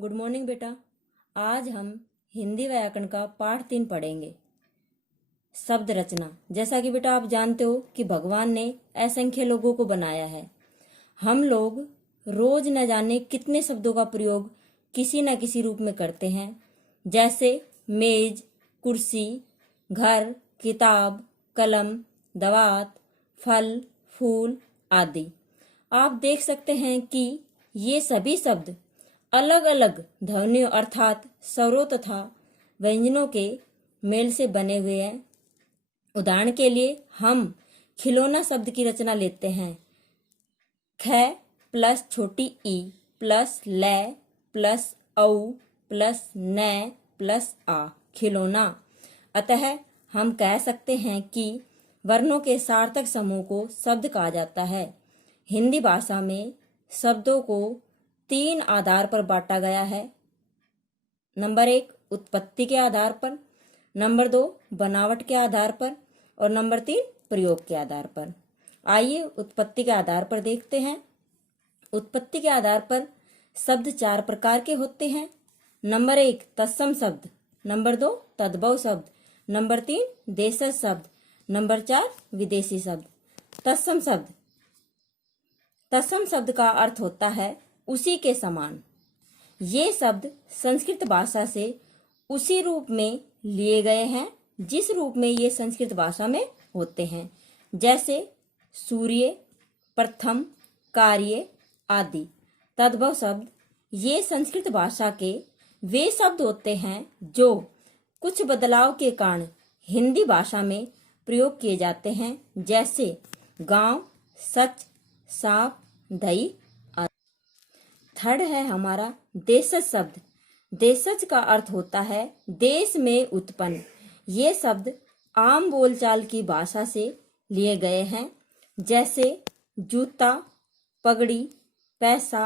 Good morning बेटा। आज हम हिंदी व्याकरण का पाठ 3 पढ़ेंगे, शब्द रचना। जैसा कि बेटा आप जानते हो कि भगवान ने असंख्य लोगों को बनाया है। हम लोग रोज न जाने कितने शब्दों का प्रयोग किसी न किसी रूप में करते हैं, जैसे मेज, कुर्सी, घर, किताब, कलम, दवात, फल, फूल आदि। आप देख सकते हैं कि ये सभी शब्द अलग अलग ध्वनियों अर्थात स्वरों तथा व्यंजनों के मेल से बने हुए हैं। उदाहरण के लिए हम खिलौना शब्द की रचना लेते हैं। ख प्लस छोटी ई प्लस ल प्लस औ प्लस न प्लस आ, खिलौना। अतः हम कह सकते हैं कि वर्णों के सार्थक समूह को शब्द कहा जाता है। हिंदी भाषा में शब्दों को 3 आधार पर बांटा गया है। नंबर 1 उत्पत्ति के आधार पर, नंबर 2 बनावट के आधार पर और नंबर 3 प्रयोग के आधार पर। आइए उत्पत्ति के आधार पर देखते हैं। उत्पत्ति के आधार पर शब्द 4 प्रकार के होते हैं। नंबर 1 तत्सम शब्द, नंबर 2 तद्भव शब्द, नंबर 3 देशज शब्द, नंबर 4 विदेशी शब्द। तत्सम शब्द, तत्सम शब्द का अर्थ होता है उसी के समान। ये शब्द संस्कृत भाषा से उसी रूप में लिए गए हैं जिस रूप में ये संस्कृत भाषा में होते हैं, जैसे सूर्य, प्रथम, कार्य आदि। तद्भव शब्द, ये संस्कृत भाषा के वे शब्द होते हैं जो कुछ बदलाव के कारण हिंदी भाषा में प्रयोग किए जाते हैं, जैसे गांव, सच, सांप, दही। थर्ड है हमारा देशज शब्द। देशज का अर्थ होता है देश में उत्पन्न। ये शब्द आम बोलचाल की भाषा से लिए गए हैं, जैसे जूता, पगड़ी, पैसा,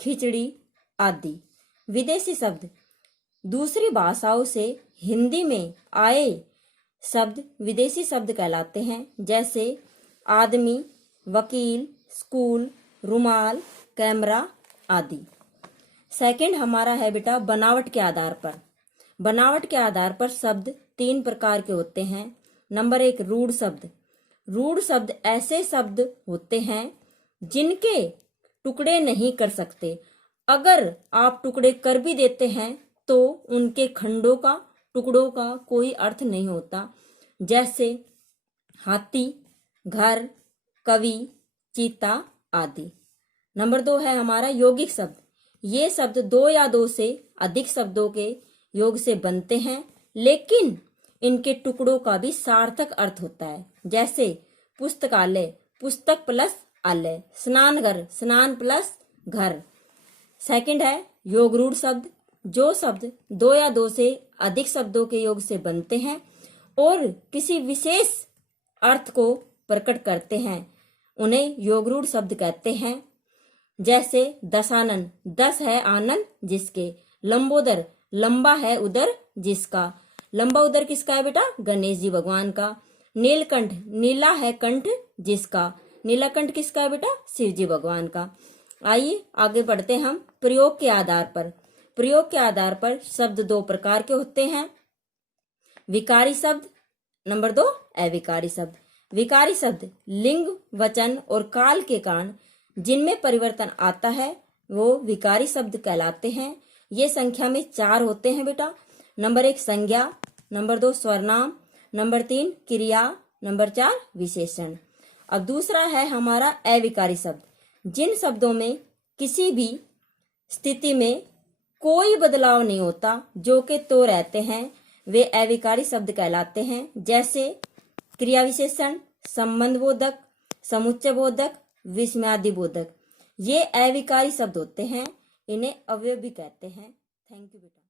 खिचड़ी आदि। विदेशी शब्द, दूसरी भाषाओं से हिंदी में आए शब्द विदेशी शब्द कहलाते हैं, जैसे आदमी, वकील, स्कूल, रुमाल, कैमरा आदि। सेकंड हमारा है बेटा बनावट के आधार पर। बनावट के आधार पर शब्द 3 प्रकार के होते हैं। नंबर 1 रूढ़ शब्द। रूढ़ शब्द ऐसे शब्द होते हैं जिनके टुकड़े नहीं कर सकते। अगर आप टुकड़े कर भी देते हैं तो उनके खंडों का, टुकड़ों का कोई अर्थ नहीं होता, जैसे हाथी, घर, कवि, चीता आदि। नंबर 2 है हमारा यौगिक शब्द। ये शब्द 2 या 2 से अधिक शब्दों के योग से बनते हैं, लेकिन इनके टुकड़ों का भी सार्थक अर्थ होता है, जैसे पुस्तकालय, पुस्तक प्लस आलय, स्नानघर, स्नान प्लस घर। सेकंड है योगरूढ़ शब्द। जो शब्द 2 या 2 से अधिक शब्दों के योग से बनते हैं और किसी विशेष अर्थ को प्रकट करते हैं, उन्हें योगरूढ़ शब्द कहते हैं, जैसे दशानन, 10 है आनंद जिसके। लंबोदर, लंबा है उदर जिसका। लंबा उदर किसका है बेटा? गणेश जी भगवान का। नीलकंठ, नीला है कंठ जिसका। नीलाकंठ किसका है बेटा? शिव जी भगवान का। आइए आगे बढ़ते हैं हम प्रयोग के आधार पर। प्रयोग के आधार पर शब्द 2 प्रकार के होते हैं, विकारी शब्द, नंबर 2 अविकारी शब्द। विकारी शब्द लिंग, वचन और काल के कारण जिनमें परिवर्तन आता है वो विकारी शब्द कहलाते हैं। ये संख्या में 4 होते हैं बेटा। नंबर 1 संज्ञा, नंबर 2 स्वरनाम, नंबर 3 क्रिया, नंबर 4 विशेषण। अब दूसरा है हमारा अविकारी शब्द। जिन शब्दों में किसी भी स्थिति में कोई बदलाव नहीं होता, जो के तो रहते हैं, वे अविकारी शब्द कहलाते हैं, जैसे क्रिया विशेषण, संबंध बोधक, समुच्चय बोधक, विस्मयादि बोधक। ये अविकारी शब्द होते हैं, इन्हें अव्यय भी कहते हैं। थैंक यू बेटा।